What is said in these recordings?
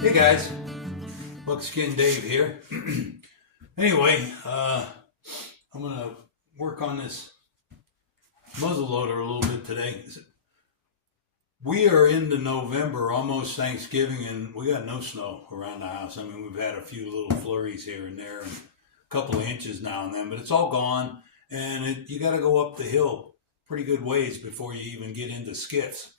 Hey guys, Buckskin Dave here. Anyway, I'm gonna work on this muzzleloader a little bit today. We are into November, almost Thanksgiving, and we got no snow around the house. I mean, we've had a few little flurries here and there, and a couple of inches now and then, but it's all gone. And you got to go up the hill pretty good ways before you even get into skits.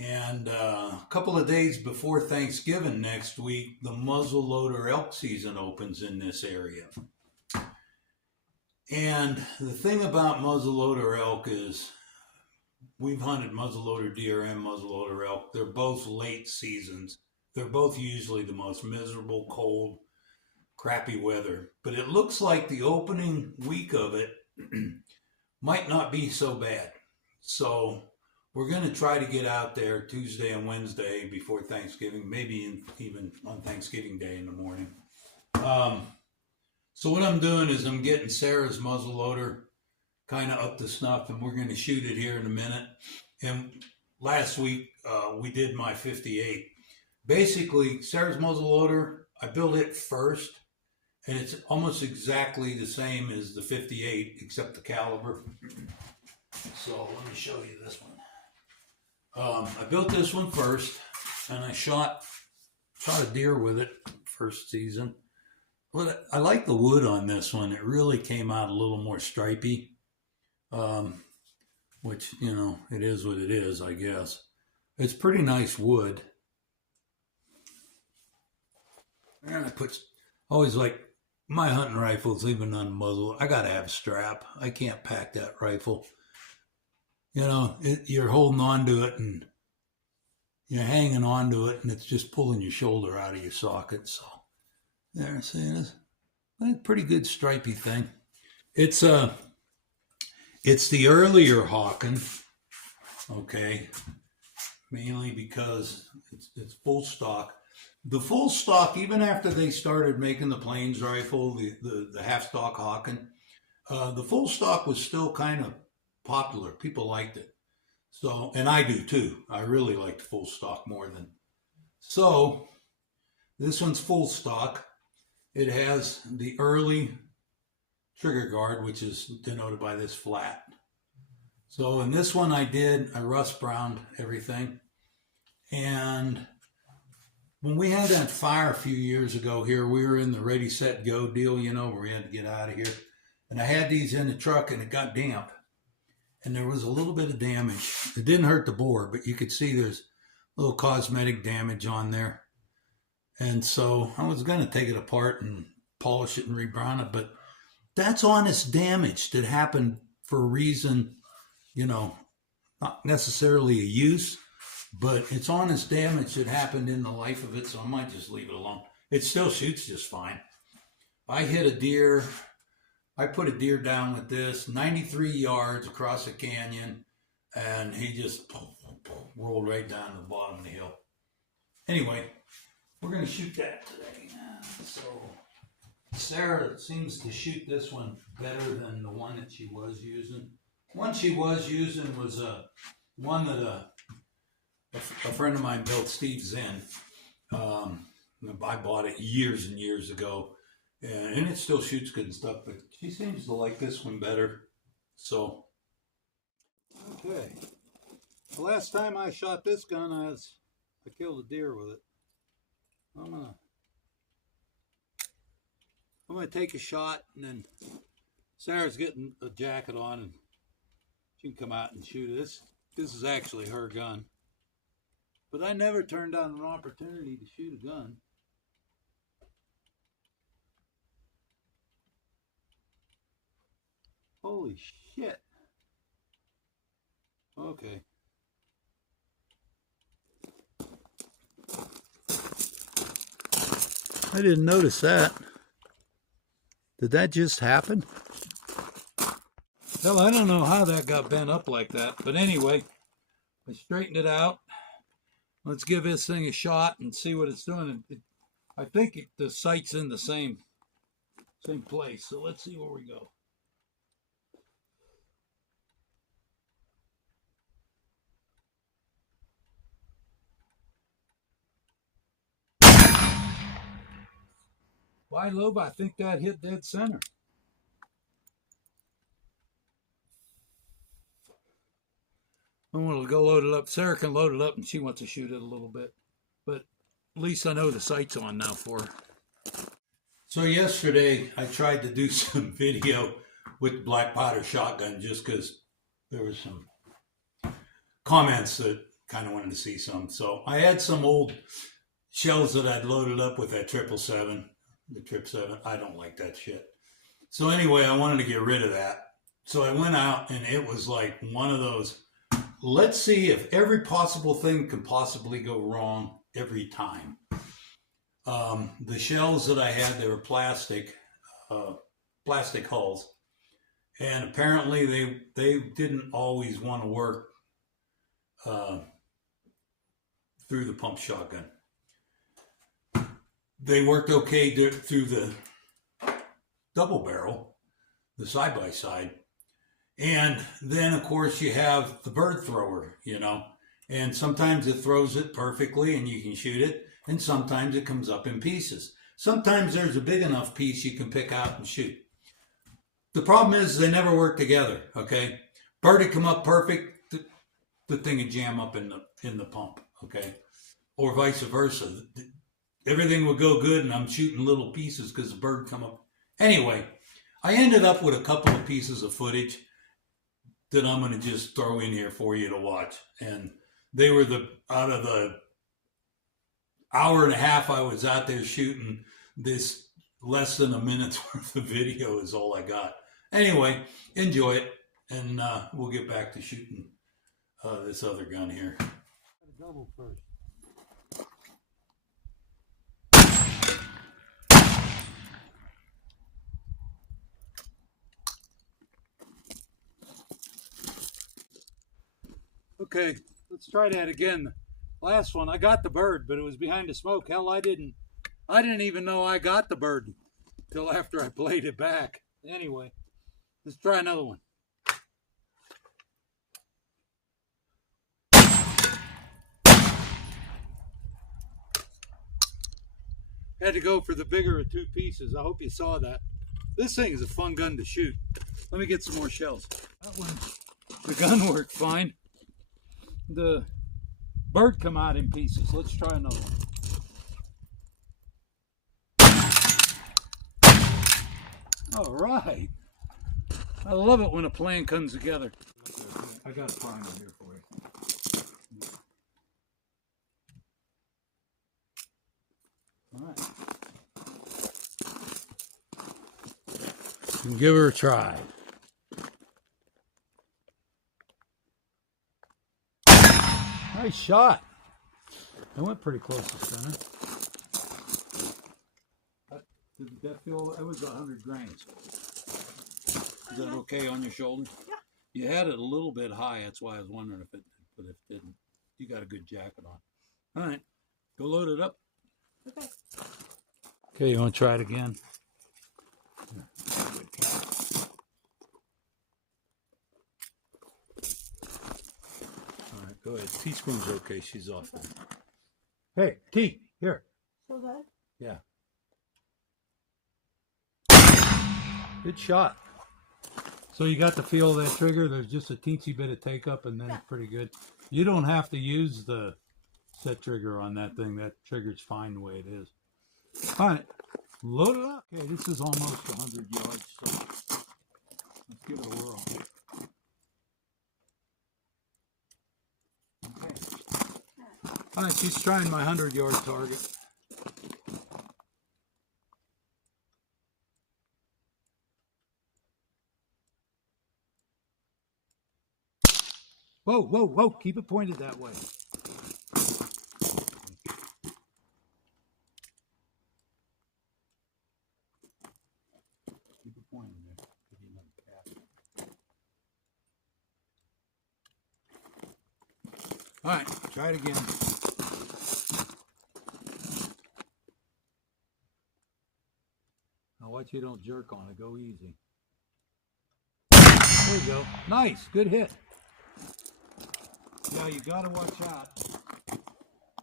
And a couple of days before Thanksgiving next week, the muzzleloader elk season opens in this area. And the thing about muzzleloader elk is we've hunted muzzleloader deer and muzzleloader elk. They're both late seasons. They're both usually the most miserable, cold, crappy weather. But it looks like the opening week of it might not be so bad. So we're going to try to get out there Tuesday and Wednesday before Thanksgiving, maybe even on Thanksgiving Day in the morning. So what I'm doing is I'm getting Sarah's muzzleloader kind of up to snuff, and we're going to shoot it here in a minute. And last week we did my 58. Basically, Sarah's muzzleloader, I built it first, and it's almost exactly the same as the 58, except the caliber. So let me show you this one. I built this one first, and I shot a deer with it first season. But I like the wood on this one. It really came out a little more stripy, which, you know, it is what it is, I guess. It's pretty nice wood. And I always like my hunting rifles, even on muzzle, I got to have a strap. I can't pack that rifle. You know, you're holding on to it and you're hanging on to it, and it's just pulling your shoulder out of your socket. So there, see this? A pretty good stripy thing. It's the earlier Hawken, okay, mainly because it's full stock. The full stock, even after they started making the Plains rifle, the half stock Hawken, the full stock was still kind of popular. People liked it. So, and I do too. I really like the full stock more than. So, this one's full stock. It has the early trigger guard, which is denoted by this flat. So, in this one I rust browned everything. And when we had that fire a few years ago here, we were in the ready, set, go deal, you know, where we had to get out of here. And I had these in the truck, and it got damp. And there was a little bit of damage. It didn't hurt the bore, but you could see there's a little cosmetic damage on there. And so I was going to take it apart and polish it and rebrown it, but that's honest damage that happened for a reason, you know, not necessarily a use, but it's honest damage that happened in the life of it, so I might just leave it alone. It still shoots just fine. I hit a deer. I put a deer down with this, 93 yards across a canyon, and he just rolled right down to the bottom of the hill. Anyway, we're going to shoot that today. So Sarah seems to shoot this one better than the one that she was using. One she was using was one that a friend of mine built, Steve Zinn. I bought it years and years ago. And it still shoots good and stuff, but she seems to like this one better. So, okay. The last time I shot this gun, I killed a deer with it. I'm gonna take a shot, and then Sarah's getting a jacket on, and she can come out and shoot it. This is actually her gun, but I never turned down an opportunity to shoot a gun. Holy shit. Okay. I didn't notice that. Did that just happen? Well, I don't know how that got bent up like that, but anyway, I straightened it out. Let's give this thing a shot and see what it's doing. I think the sight's in the same place, so let's see where we go. Wide lobe, I think that hit dead center. I'm going to go load it up. Sarah can load it up and she wants to shoot it a little bit. But at least I know the sight's on now for her. So yesterday I tried to do some video with the Blackpowder shotgun just because there was some comments that kind of wanted to see some. So I had some old shells that I'd loaded up with that 777, the Trip 7. I don't like that shit. So anyway, I wanted to get rid of that. So I went out and it was like one of those, let's see if every possible thing can possibly go wrong every time. The shells that I had, they were plastic hulls. And apparently they didn't always want to work through the pump shotgun. They worked okay through the double barrel, the side-by-side. And then, of course, you have the bird thrower, you know. And sometimes it throws it perfectly and you can shoot it. And sometimes it comes up in pieces. Sometimes there's a big enough piece you can pick out and shoot. The problem is they never work together, okay? Bird would come up perfect, the thing would jam up in the pump, okay? Or vice versa. Everything would go good and I'm shooting little pieces because the bird come up. Anyway, I ended up with a couple of pieces of footage that I'm going to just throw in here for you to watch. And they were out of the hour and a half I was out there shooting, this less than a minute's worth of video is all I got. Anyway, enjoy it, and we'll get back to shooting this other gun here. Double first. Okay, let's try that again. Last one, I got the bird, but it was behind the smoke. Hell, I didn't even know I got the bird till after I played it back. Anyway, let's try another one. Had to go for the bigger of two pieces. I hope you saw that. This thing is a fun gun to shoot. Let me get some more shells. That one, the gun worked fine. The bird come out in pieces. Let's try another one. All right. I love it when a plan comes together. I got a primer here for you. All right. And give her a try. Nice shot. I went pretty close to center. Did that feel, it was 100 grains. Is that okay on your shoulder? Yeah. You had it a little bit high, that's why I was wondering if it, but if it didn't. You got a good jacket on. All right, go load it up. Okay. Okay, you want to try it again? All right, go ahead. Teaspoon's okay, she's off there. Hey, T, here. So good? Yeah. Good shot. So you got the feel of that trigger. There's just a teensy bit of take up and then it's pretty good. You don't have to use the set trigger on that thing. That trigger's fine the way it is. All right, load it up. Okay, this is almost 100 yards, so let's give it a whirl. Okay. All right, she's trying my 100-yard target. Whoa, whoa, whoa, keep it pointed that way. Keep it pointed there. Give you another cap. All right, try it again. Now watch you don't jerk on it, go easy. There you go, nice, good hit. Yeah, you gotta watch out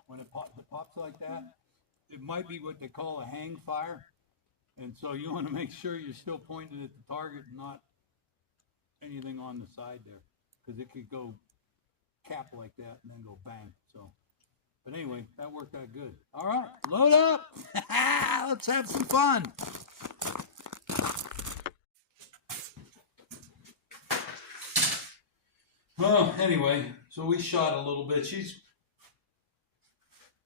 when it pops like that. It might be what they call a hangfire. And so you want to make sure you're still pointed at the target and not anything on the side there, because it could go cap like that and then go bang. So, but anyway, that worked out good. All right, load up. Let's have some fun. Well, anyway, so we shot a little bit.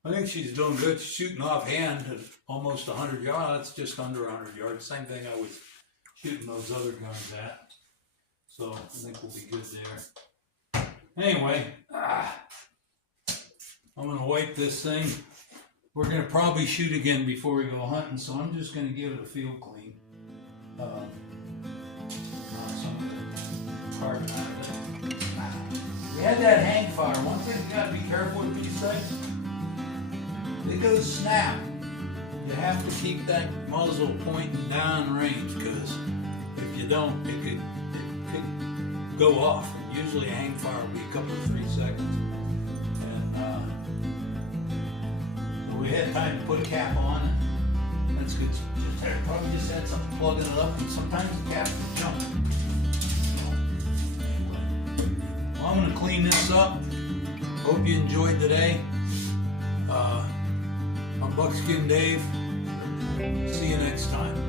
I think she's doing good. She's shooting offhand at almost 100 yards, just under 100 yards. Same thing I was shooting those other guns at. So I think we'll be good there. Anyway, I'm going to wipe this thing. We're going to probably shoot again before we go hunting, so I'm just going to give it a field clean. Some of the carbon out of it. You had that hangfire. One thing you got to be careful with these things. They go snap. You have to keep that muzzle pointing down range, because if you don't, it could go off. Usually a hangfire will be a couple of 3 seconds. And so we had time to put a cap on. That's good. Probably just had something plugging it up, and sometimes the cap will jump. So, anyway. Well, I'm going to clean this up. Hope you enjoyed today. I'm Buckskin Dave. See you next time.